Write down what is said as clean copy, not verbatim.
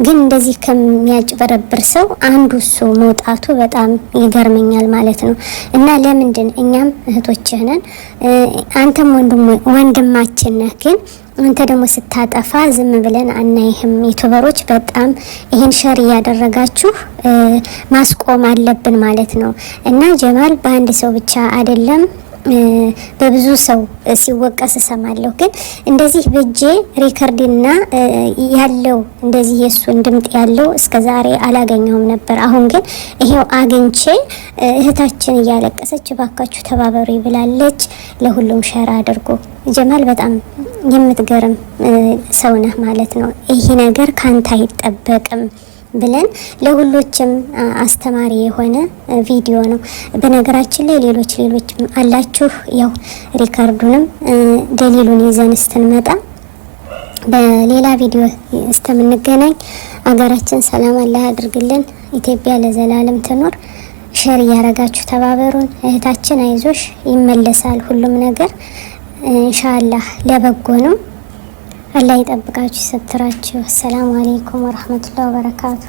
ግን እንደዚህ ከሚያጭበረብር ሰው አንዱ እሱ መውጣቱ በጣም ይገርመኛል ማለት ነው። እና ለምንድን እኛም እህቶችህ ነን፣ አንተም ወንድማችን ነህ። ግን አንተ ደግሞ ስታጠፋ ዝም ብለን አናይህም። ዩቲዩበሮች በጣም ይሄን ሸር እያደረጋችሁ ማስቆም አለብን ማለት ነው። እና ጀማል በአንድ ሰው ብቻ አይደለም በብዙ ሰው ሲወቀስ ሰማለሁ። ግን እንደዚህ በእጄ ሪከርድና ያለው እንደዚህ የሱን ድምጥ ያለው እስከዛሬ አላገኘውም ነበር። አሁን ግን ይሄው አግኝቼ እህታችን እያለቀሰች ባካችሁ ተባበሩ ብላለች። ለሁሉም ሸር አድርጎ ጀማል በጣም የምትገርም ሰው ነህ ማለት ነው። ይሄ ነገር ካንተ አይጠበቅም ብለን ለሁሎችም አስተማሪ የሆነ ቪዲዮ ነው። በነገራችን ላይ ሌሎች አላችሁ። ያው ሪካርዱንም ደሊሉን ይዘን ስትንመጣ በሌላ ቪዲዮ እስከምንገናኝ አገራችን ሰላም አላህ ያድርግልን። ኢትዮጵያ ለዘላለም ትኖር። ሸር እያረጋችሁ ተባበሩን። እህታችን አይዞሽ፣ ይመለሳል ሁሉም ነገር ኢንሻአላህ ለበጎ ነው። አላህ ይጠብቃችሁ፣ ይሰትራችሁ። ሰላም አለይኩም ወራህመቱላሂ ወበረካቱ።